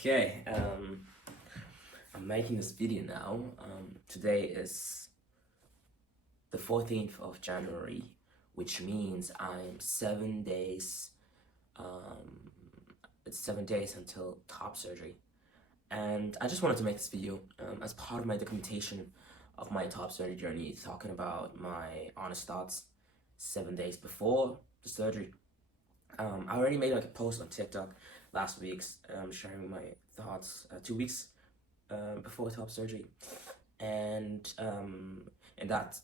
Okay, I'm making this video now. Today is the 14th of January, which means I'm 7 days, um, it's 7 days until top surgery. And I just wanted to make this video as part of my documentation of my top surgery journey, talking about my honest thoughts 7 days before the surgery. I already made like a post on TikTok last week, sharing my thoughts 2 weeks before top surgery, and in that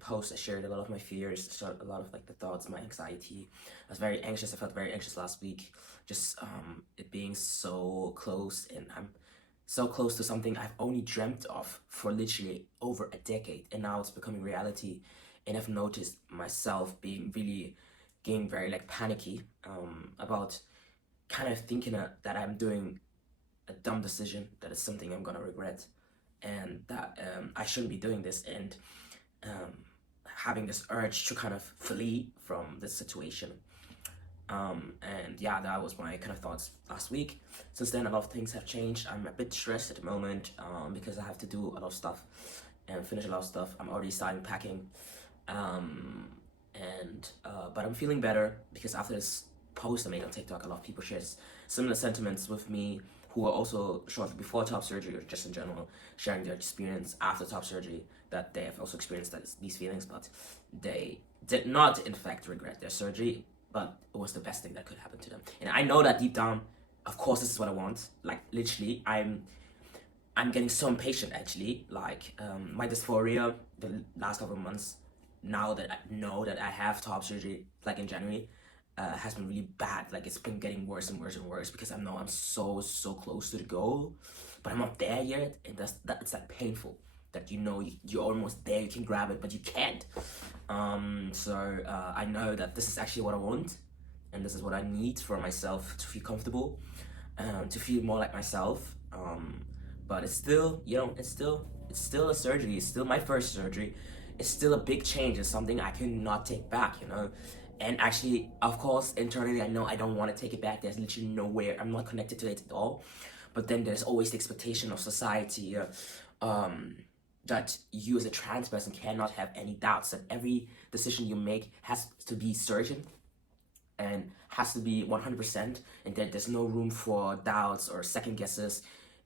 post I shared a lot of my fears, shared a lot of like the thoughts, my anxiety. I was very anxious. I felt very anxious last week, just it being so close, and I'm so close to something I've only dreamt of for literally over a decade, and now it's becoming reality. And I've noticed myself being really getting very like panicky about kind of thinking that I'm doing a dumb decision, that is something I'm gonna regret, and that I shouldn't be doing this, and um, having this urge to kind of flee from this situation. And yeah, that was my kind of thoughts last week. Since then, a lot of things have changed. I'm a bit stressed at the moment because I have to do a lot of stuff and finish a lot of stuff. I'm already starting packing. But I'm feeling better because after this post I made on TikTok, a lot of people shared similar sentiments with me who are also shortly before top surgery or just in general sharing their experience after top surgery, that they have also experienced these feelings, but they did not in fact regret their surgery, but it was the best thing that could happen to them. And I know that deep down, of course, this is what I want. Like literally, I'm getting so impatient actually. Like my dysphoria the last couple of months, now that I know that I have top surgery, like in January, has been really bad. Like it's been getting worse and worse and worse because I know I'm so close to the goal, but I'm not there yet, and it's like painful that you're almost there, you can grab it, but you can't. I know that this is actually what I want, and this is what I need for myself to feel comfortable, to feel more like myself. But it's still, it's still a surgery. It's still my first surgery. It's still a big change. It's something I cannot take back. And actually, of course, internally, I know I don't want to take it back. There's literally nowhere. I'm not connected to it at all. But then there's always the expectation of society that you as a trans person cannot have any doubts, that every decision you make has to be certain and has to be 100%, and that there's no room for doubts or second guesses,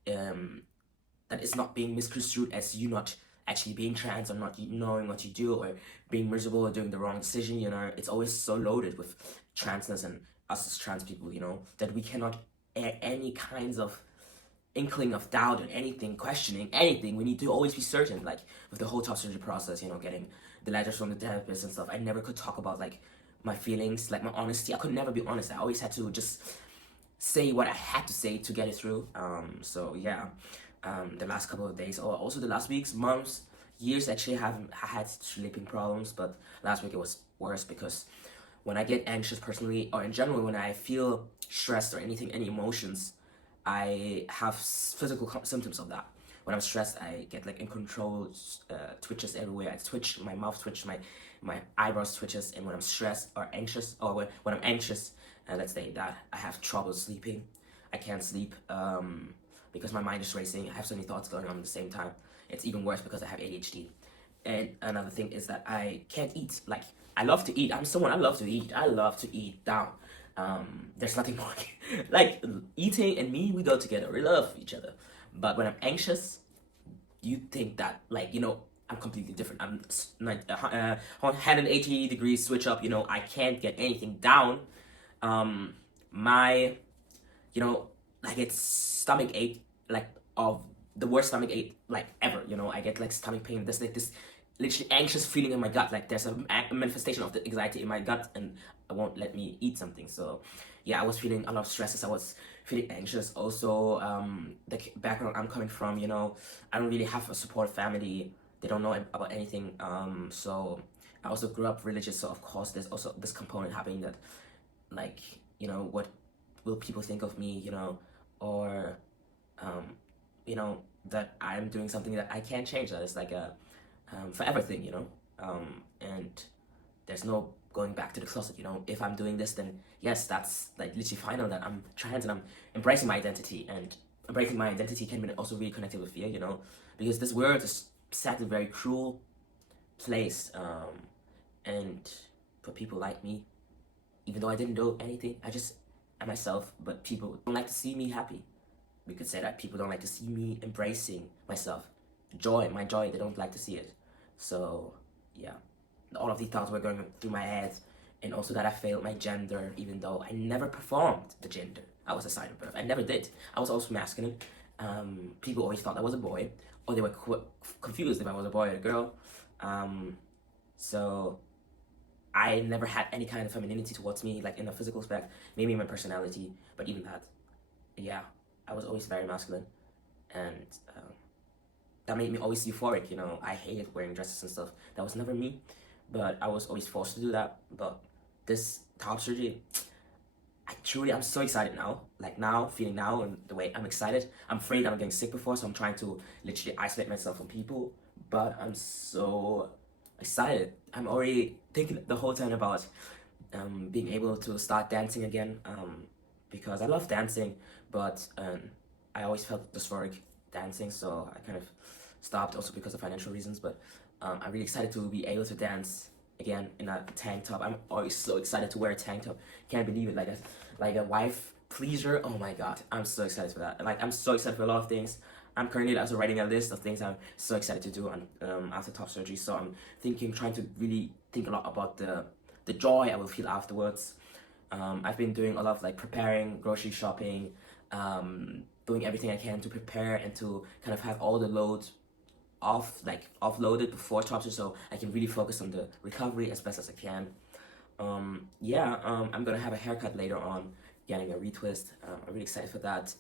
that it's not being misconstrued as you not actually being trans or not knowing what you do or being miserable or doing the wrong decision. It's always so loaded with transness and us as trans people, that we cannot air any kinds of inkling of doubt or anything, questioning anything. We need to always be certain, like with the whole top surgery process, getting the letters from the therapist and stuff. I never could talk about like my feelings, like my honesty. I could never be honest. I always had to just say what I had to say to get it through. The last couple of days, or also the last weeks, months, years, actually, I had sleeping problems, but last week it was worse because when I get anxious personally, or in general, when I feel stressed or anything, any emotions, I have physical symptoms of that. When I'm stressed, I get like uncontrolled twitches everywhere. I twitch, my mouth twitch, my eyebrows twitches, and when I'm stressed or anxious, or when I'm anxious, let's say that I have trouble sleeping. I can't sleep because my mind is racing. I have so many thoughts going on at the same time. It's even worse because I have ADHD. And another thing is that I can't eat. Like, I love to eat. I'm someone, I love to eat. I love to eat down. There's nothing more. Like, eating and me, we go together. We love each other. But when I'm anxious, you think that, like, I'm completely different. I'm 180 degrees switch up. I can't get anything down. My, like, it's stomach ache, like, of the worst stomach ache, like, ever. I get, like, stomach pain. There's, like, this literally anxious feeling in my gut. Like, there's a manifestation of the anxiety in my gut, and it won't let me eat something. So, yeah, I was feeling a lot of stresses. I was feeling anxious. Also, the background I'm coming from, I don't really have a support family. They don't know about anything. So I also grew up religious. So, of course, there's also this component happening that, like, what will people think of me, or, that I'm doing something that I can't change. That is like a forever thing, and there's no going back to the closet. If I'm doing this, then yes, that's like literally final, that I'm trans and I'm embracing my identity, and embracing my identity can be also really connected with fear, you know, because this world is sadly a very cruel place, and for people like me, even though I didn't do anything, I just am myself, but people don't like to see me happy. We could say that people don't like to see me embracing myself. My joy, they don't like to see it. So, yeah, all of these thoughts were going through my head, and also that I failed my gender, even though I never performed the gender. I was assigned at birth. I never did. I was also masculine. People always thought I was a boy, or they were confused if I was a boy or a girl. So I never had any kind of femininity towards me, like in a physical aspect, maybe in my personality, but even that, yeah, I was always very masculine, and that made me always euphoric, you know. I hated wearing dresses and stuff. That was never me, but I was always forced to do that. But this top surgery, I'm so excited now. Like now, feeling now, and the way I'm excited. I'm afraid I'm getting sick before, so I'm trying to literally isolate myself from people. But I'm so excited. I'm already thinking the whole time about being able to start dancing again, because I love dancing, but I always felt dysphoric dancing, so I kind of stopped also because of financial reasons. But I'm really excited to be able to dance again in a tank top. I'm always so excited to wear a tank top. Can't believe it, like a wife pleaser. Oh my god, I'm so excited for that. Like I'm so excited for a lot of things. I'm currently also writing a list of things I'm so excited to do on after top surgery. So I'm trying to really think a lot about the joy I will feel afterwards. I've been doing a lot of like preparing, grocery shopping, doing everything I can to prepare and to kind of have all the loads offloaded before top surgery, so I can really focus on the recovery as best as I can. I'm gonna have a haircut later on, getting a retwist. I'm really excited for that.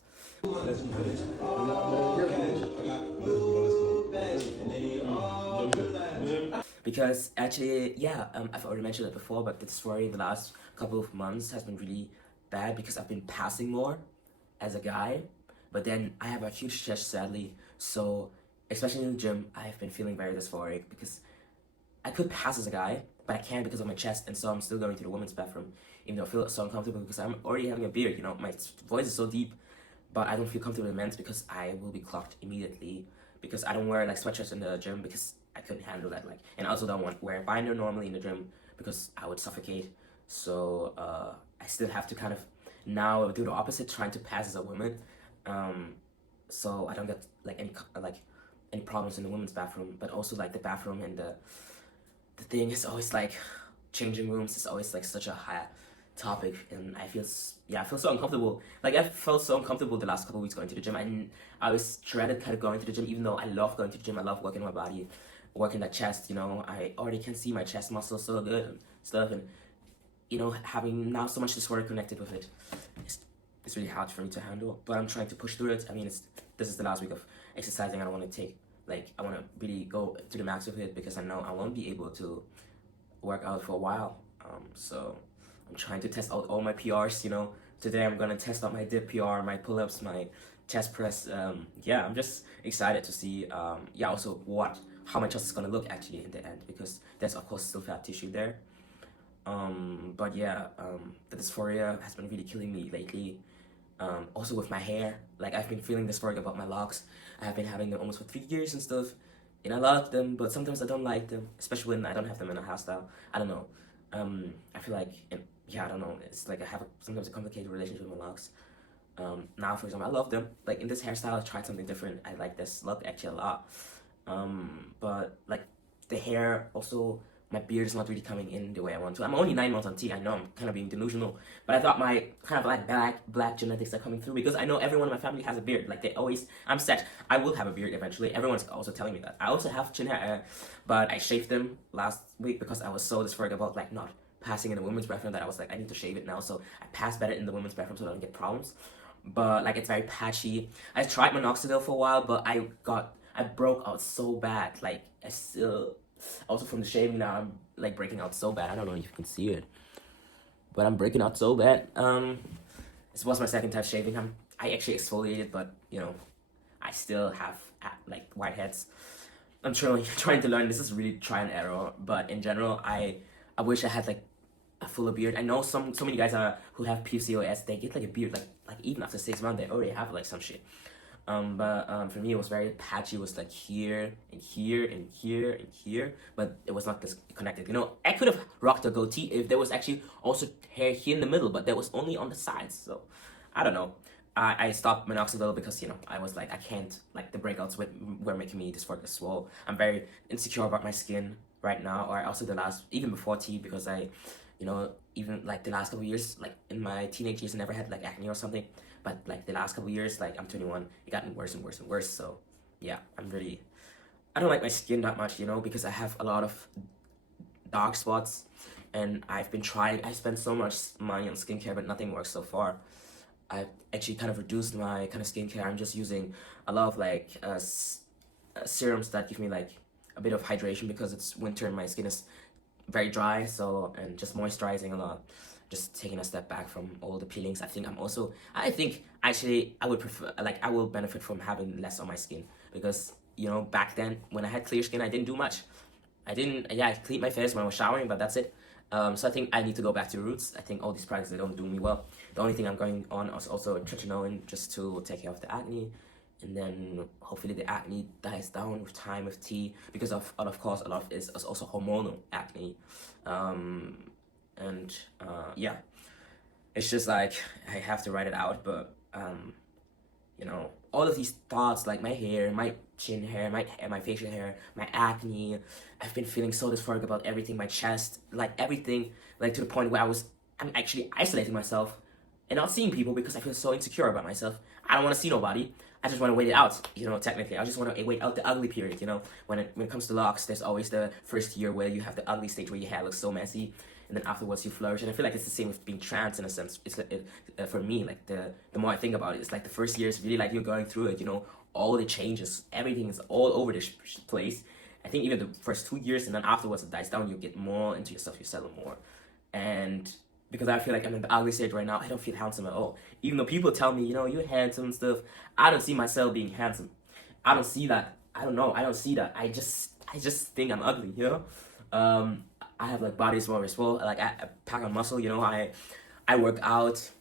Because actually, yeah, I've already mentioned it before, but the story the last couple of months has been really bad because I've been passing more as a guy, but then I have a huge chest, sadly. So, especially in the gym, I've been feeling very dysphoric because I could pass as a guy, but I can't because of my chest, and so I'm still going to the women's bathroom, even though I feel so uncomfortable because I'm already having a beard, you know, my voice is so deep, but I don't feel comfortable in men's because I will be clocked immediately, because I don't wear like sweatshirts in the gym because I couldn't handle that, like, and I also don't want to wear a binder normally in the gym because I would suffocate. So I still have to kind of now do the opposite, trying to pass as a woman, so I don't get like any problems in the women's bathroom. But also like the bathroom and the thing is always like changing rooms is always like such a high topic, and I feel so uncomfortable. Like I felt so uncomfortable the last couple of weeks going to the gym, and I was dreaded kind of going to the gym, even though I love going to the gym. I love working my body, working that chest, you know. I already can see my chest muscles so good and stuff, and you know, having now so much dysphoria connected with it, it's really hard for me to handle. But I'm trying to push through it. I mean, this is the last week of exercising. I don't want to take, like, I want to really go to the max with it because I know I won't be able to work out for a while. So I'm trying to test out all my PRs, you know. Today I'm gonna test out my dip PR, my pull-ups, my chest press. I'm just excited to see, also how my chest is gonna look actually in the end, because there's of course still fat tissue there. The dysphoria has been really killing me lately. Also with my hair, like I've been feeling dysphoric about my locks. I have been having them almost for 3 years and stuff, and I love them, but sometimes I don't like them, especially when I don't have them in a hairstyle. I don't know. I feel like, I don't know. It's like I have sometimes a complicated relationship with my locks. Now, for example, I love them. Like in this hairstyle, I tried something different. I like this look actually a lot. But like the hair also, my beard is not really coming in the way I want to. I'm only 9 months on T. I know I'm kind of being delusional, but I thought my kind of like black genetics are coming through, because I know everyone in my family has a beard. Like I'm set. I will have a beard eventually. Everyone's also telling me that. I also have chin hair, but I shaved them last week because I was so dysphoric about like not passing in the women's bathroom that I was like, I need to shave it now, so I pass better in the women's bathroom so I don't get problems. But like it's very patchy. I tried minoxidil for a while, but I broke out so bad. Like I still. Also from the shaving now, I'm like breaking out so bad. I don't know if you can see it, but I'm breaking out so bad. This was my second time shaving. I actually exfoliated, but you know, I still have like whiteheads. I'm trying to learn. This is really try and error, but in general, I wish I had like a fuller beard. I know so many guys who have PCOS. They get like a beard like even after 6 months they already have like some shit. But for me, it was very patchy. It was like here and here and here and here, but it was not this connected. You know, I could have rocked a goatee if there was actually also hair here in the middle, but that was only on the sides. So I don't know. I stopped minoxidil because, you know, I was like, I can't, like, the breakouts were making me dysphoric as well. I'm very insecure about my skin right now, or also even before tea, because you know, even like the last couple of years, like in my teenage years, I never had like acne or something. But like the last couple of years, like I'm 21, it gotten worse and worse and worse. So yeah, I don't like my skin that much, you know, because I have a lot of dark spots, and I spent so much money on skincare, but nothing works so far. I've actually kind of reduced my kind of skincare. I'm just using a lot of like serums that give me like a bit of hydration, because it's winter and my skin is very dry. So, and just moisturizing a lot, just taking a step back from all the peelings. I think actually I would prefer, like, I will benefit from having less on my skin, because, you know, back then when I had clear skin, I didn't do much. I cleaned my face when I was showering, but that's it. So I think I need to go back to roots. I think all these products, they don't do me well. The only thing I'm going on is also tretinoin, just to take care of the acne, and then hopefully the acne dies down with time with tea, because of course a lot of it is also hormonal acne. Yeah, it's just like I have to write it out, but you know, all of these thoughts, like my hair, my chin hair, my facial hair, my acne. I've been feeling so dysphoric about everything, my chest, like everything, like to the point where I'm actually isolating myself and not seeing people, because I feel so insecure about myself. I don't want to see nobody. I just want to wait it out, you know, technically. I just want to wait out the ugly period, you know. When it comes to locks, there's always the first year where you have the ugly stage where your hair looks so messy, and then afterwards you flourish. And I feel like it's the same with being trans in a sense. It's like, for me, like the more I think about it, it's like the first year is really like you're going through it, you know, all the changes, everything is all over this place. I think even the first 2 years, and then afterwards it dies down, you get more into yourself, you settle more. And because I feel like I'm in the ugly stage right now, I don't feel handsome at all. Even though people tell me, you know, you're handsome and stuff, I don't see myself being handsome. I don't see that. I don't know. I don't see that. I just think I'm ugly, you know? I have like body dysmorphia as well. Like I pack on muscle, you know. I work out.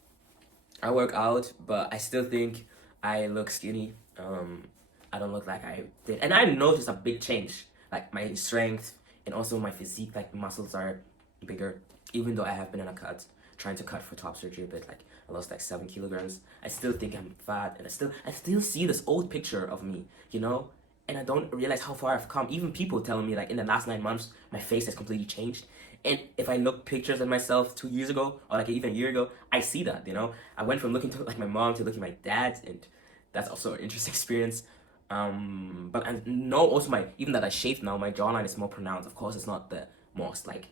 But I still think I look skinny. I don't look like I did. And I noticed a big change. Like my strength and also my physique, like muscles are bigger. Even though I have been in a cut, trying to cut for top surgery a bit, like I lost like 7 kilograms. I still think I'm fat, and I still see this old picture of me, you know? And I don't realize how far I've come. Even people telling me like in the last 9 months, my face has completely changed. And if I look pictures of myself 2 years ago, or like even a year ago, I see that, you know? I went from looking to like my mom to looking like my dad, and that's also an interesting experience. But I know also even that I shaved now, my jawline is more pronounced. Of course, it's not the most like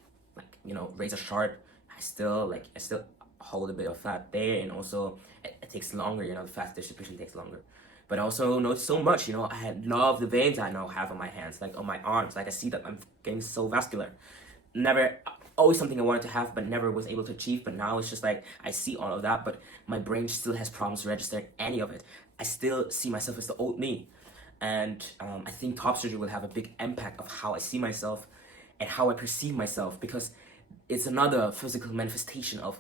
you know, razor sharp. I still hold a bit of fat there, and also it takes longer, you know, the fat distribution takes longer. But I also noticed so much, you know, love the veins I now have on my hands, like on my arms. Like I see that I'm getting so vascular. Never, always something I wanted to have, but never was able to achieve. But now it's just like I see all of that, but my brain still has problems registering any of it. I still see myself as the old me. And I think top surgery will have a big impact of how I see myself and how I perceive myself, because it's another physical manifestation of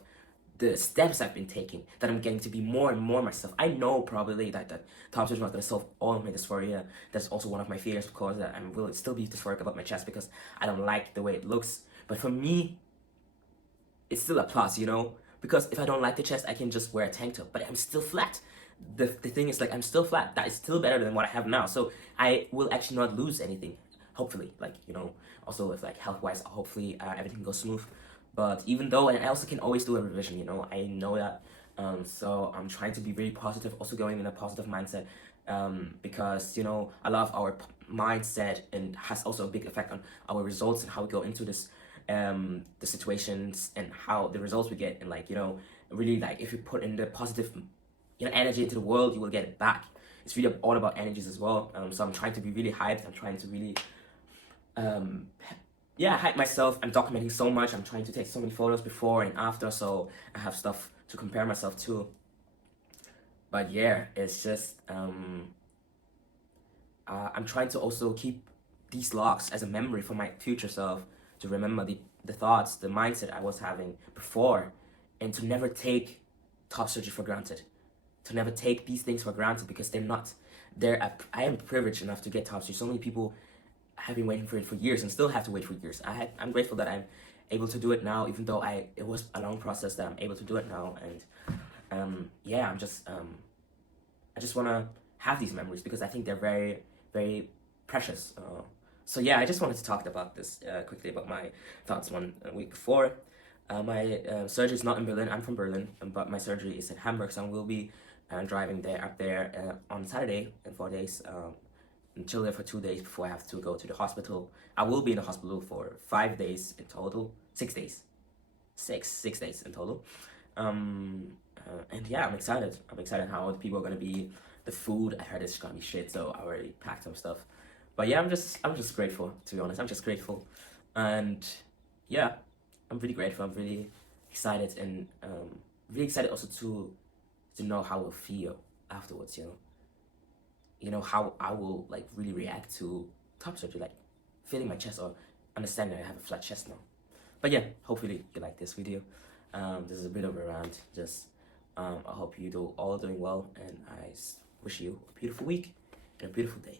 the steps I've been taking, that I'm getting to be more and more myself. I know probably that top surgery is not going to solve all of my dysphoria. That's also one of my fears, because I will still be dysphoric about my chest because I don't like the way it looks. But for me, it's still a plus, you know? Because if I don't like the chest, I can just wear a tank top, but I'm still flat. The thing is, like, I'm still flat. That is still better than what I have now. So I will actually not lose anything, hopefully. Like, you know, also if like health-wise, hopefully everything goes smooth. But even though, and I also can always do a revision, you know, I know that. So I'm trying to be very positive, also going in a positive mindset, because, you know, a lot of our mindset and has also a big effect on our results and how we go into this, the situations and how the results we get. And like, you know, really, like, if you put in the positive, you know, energy into the world, you will get it back. It's really all about energies as well. So I'm trying to be really hyped. I'm trying to really hype myself. I'm documenting so much. I'm trying to take so many photos before and after, so I have stuff to compare myself to. But yeah, it's just I'm trying to also keep these logs as a memory for my future self, to remember the thoughts, the mindset I was having before, and to never take top surgery for granted. to never take these things for granted, because they're not there. I am privileged enough to get top surgery. So many people have been waiting for it for years and still have to wait for years. I'm grateful that I'm able to do it now, even though it was a long process, that I'm able to do it now. And yeah, I just want to have these memories because I think they're very, very precious. So yeah, I just wanted to talk about this quickly, about my thoughts 1 week before. My surgery is not in Berlin. I'm from Berlin, but my surgery is in Hamburg, so I will be driving up there on Saturday in 4 days, and chill there for 2 days before I have to go to the hospital. I will be in the hospital for 5 days in total, 6 days, six days in total. And yeah, I'm excited. I'm excited how the people are gonna be. The food, I heard it's gonna be shit, so I already packed some stuff. But yeah, I'm just grateful, to be honest. I'm just grateful, and yeah, I'm really grateful. I'm really excited, and really excited also to know how I'll feel afterwards. How I will like really react to top surgery, like feeling my chest or understanding I have a flat chest now. But yeah, hopefully you like this video. This is a bit of a rant. Just I hope you all doing well, and I wish you a beautiful week and a beautiful day.